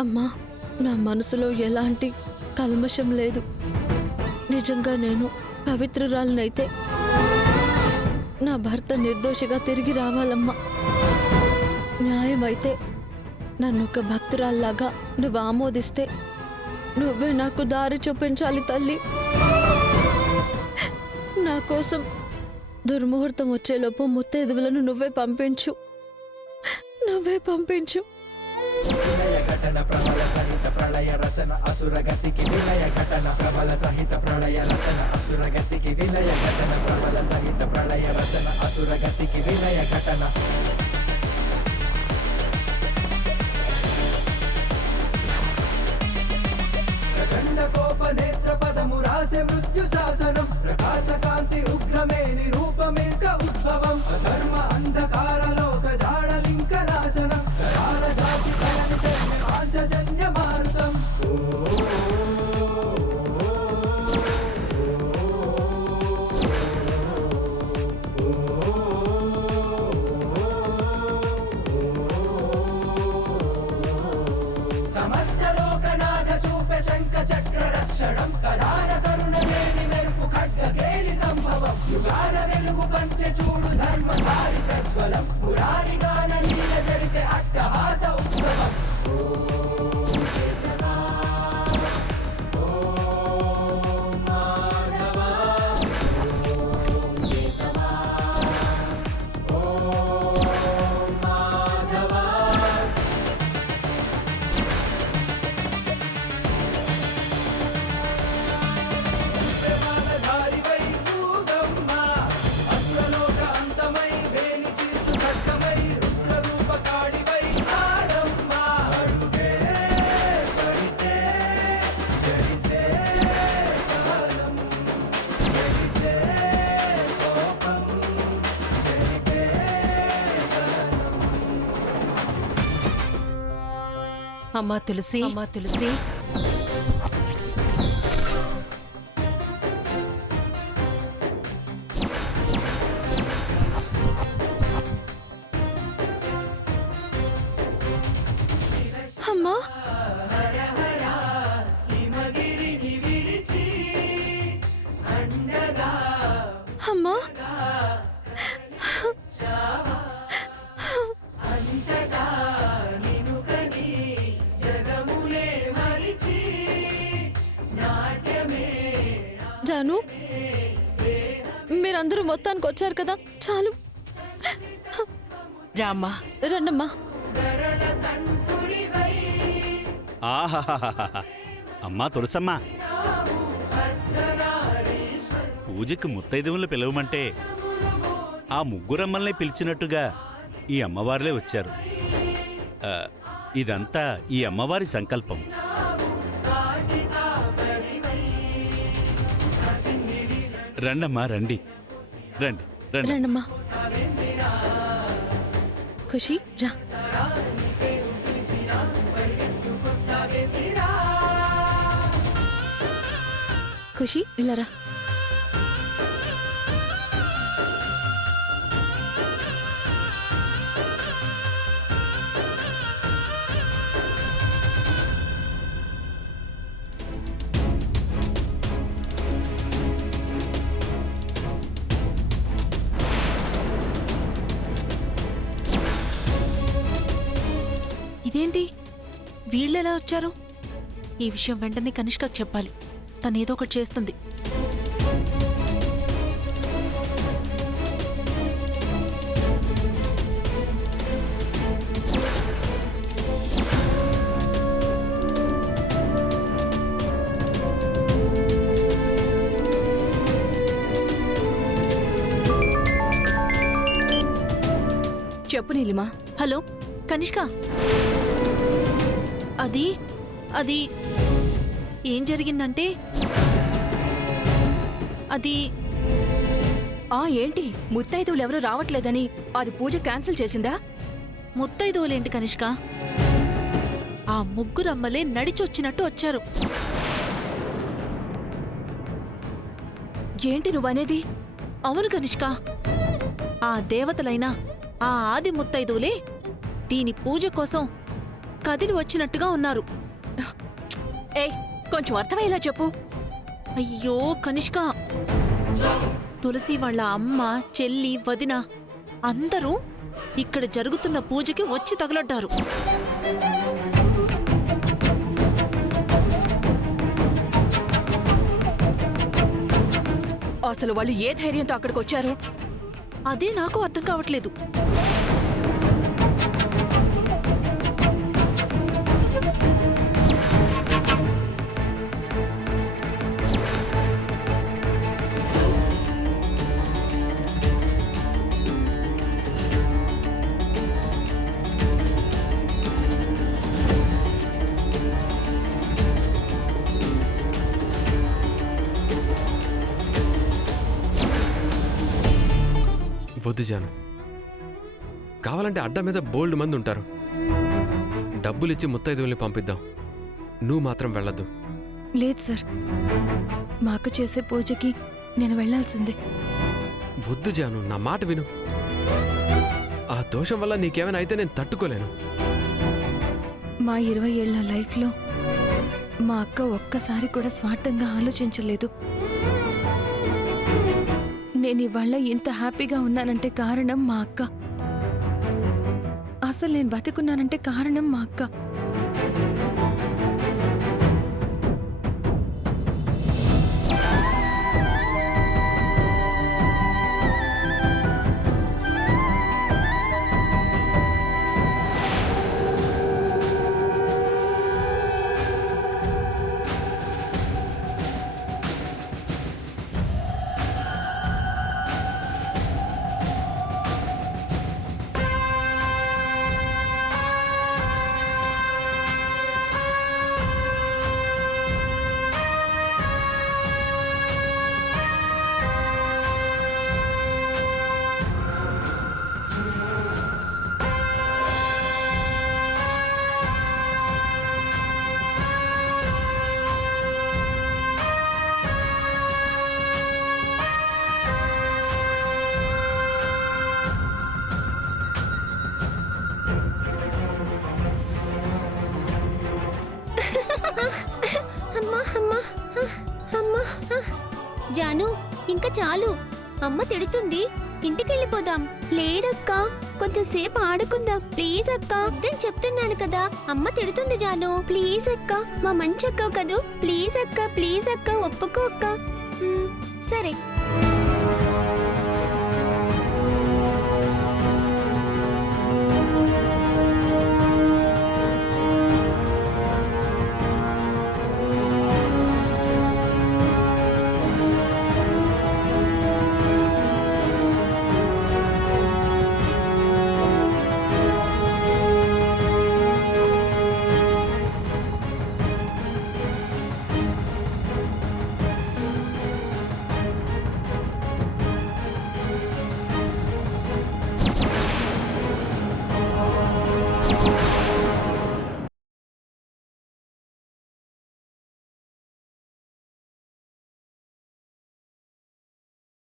అమ్మా, నా మనసులో ఎలాంటి కల్మషం లేదు. నిజంగా నేను పవిత్రురాలనైతే నా భర్త నిర్దోషిగా తిరిగి రావాలమ్మా. న్యాయమైతే నన్ను ఒక భక్తురాల్లాగా నువ్వు ఆమోదిస్తే నువ్వే నాకు దారి చూపించాలి తల్లి. నా కోసం దుర్ముహూర్తం వచ్చేలోపు ముత్తైదువులను నువ్వే పంపించు. విలయ ఘటన ప్రబల సహిత ప్రళయ రచన అసురగతికి విలయ ఘటన ప్రబల సహిత ప్రళయ రచన అసురగతికి విలయ ఘటన ప్రబల సహిత ప్రళయ రచన అసురగతికి విలయ ఘటన. ప్రచండ కోప నేత్ర పదము రాసే మృత్యు శాసనం ప్రకాశ కాంతి ఉగ్రమే నిరూపమేక ఉద్భవం అధర్మ అంధకార లోక జాడలింక నాశనం కరాల జాతి కలనితే ఆంచజన్య మారుతం. సమస్త లోకనాథ చూపె శంఖ చక్ర రక్షణం కళాన కరుణలేని మెరుపు ఖడ్గ కేలి సంభవం యుగాల వెలుగు పంచె చూడు ధర్మధారి ప్రజ్వలం మురారి గాన లీల జరిపే అట్టహాస ఉత్సవం. అమ్మా తులసి, అమ్మా తులసి, అమ్మా, అమ్మా, జాను, మీరందరూ మొత్తానికి వచ్చారు కదా, చాలు. రామ్మా. రండమ్మా. ఆహాహాహా. అమ్మా తులసమ్మ, పూజకి ముత్తైదువులు పిలవమంటే ఆ ముగ్గురమ్మల్ని పిలిచినట్టుగా ఈ అమ్మవారులే వచ్చారు. ఇదంతా ఈ అమ్మవారి సంకల్పం. రండమ్మా, రండి రండి రండి. రండమ్మా. ఖుషి రా. ఖుషి ఇలా రా. ఇదేంటి, వీళ్ళెలా వచ్చారు? ఈ విషయం వెంటనే కనిష్కకు చెప్పాలి. తనేదో ఒకటి చేస్తుంది. చెప్పు నీలిమా. హలో కనిష్క, అది అది ఏం జరిగిందంటే అది ఏంటి, ముత్తైదువులు ఎవరు రావట్లేదని అది పూజ క్యాన్సిల్ చేసిందా? ముత్తైదువులేంటి కనిష్క, ఆ ముగ్గురమ్మలే నడిచొచ్చినట్టు వచ్చారు. ఏంటి నువ్వనేది? అవును కనిష్క, ఆ దేవతలైన ఆ ఆది ముత్తైదువులే దీని పూజ కోసం కదిలి వచ్చినట్టుగా ఉన్నారు. ఏయ్, కొంచెం అర్థమయ్యేలా చెప్పు. అయ్యో కనిష్క, తులసి వాళ్ళ అమ్మ, చెల్లి, వదిన అందరూ ఇక్కడ జరుగుతున్న పూజకి వచ్చి తగలడ్డారు. అసలు వాళ్ళు ఏ ధైర్యంతో అక్కడికి వచ్చారు? అదే నాకు అర్థం కావట్లేదు. వద్దు జాను, కావాలంటే అడ్డ మీద బోల్డ్ మంది ఉంటారు. డబ్బులిచ్చి ముత్తైదువుల్ని పంపిద్దాం. నువ్వు మాత్రం వెళ్ళొద్దు. లేదు సార్, మా అక్క చేసే పూజకి నేను వెళ్ళాల్సిందే. వద్దు జాను, నా మాట విను. ఆ దోషం వల్ల నీకేమైనా అయితే నేను తట్టుకోలేను. మా 20 ఏళ్ల లైఫ్లో మా అక్క ఒక్కసారి కూడా స్వార్థంగా ఆలోచించలేదు. నేను ఇవాళ ఇంత హ్యాపీగా ఉన్నానంటే కారణం మా అక్క. అసలు నేను బతికున్నానంటే కారణం మా అక్క. జాను, ఇంకా చాలు. అమ్మ తిడుతుంది, ఇంటికెళ్ళిపోదాం. లేదక్కా, కొంచెం సేపు ఆడుకుందాం. ప్లీజ్ అక్క, నేను చెప్తున్నాను కదా. అమ్మ తిడుతుంది జాను. ప్లీజ్ అక్క, మా మంచి అక్క కదూ. ప్లీజ్ అక్క, ప్లీజ్ అక్క, ఒప్పుకో అక్క. సరే. you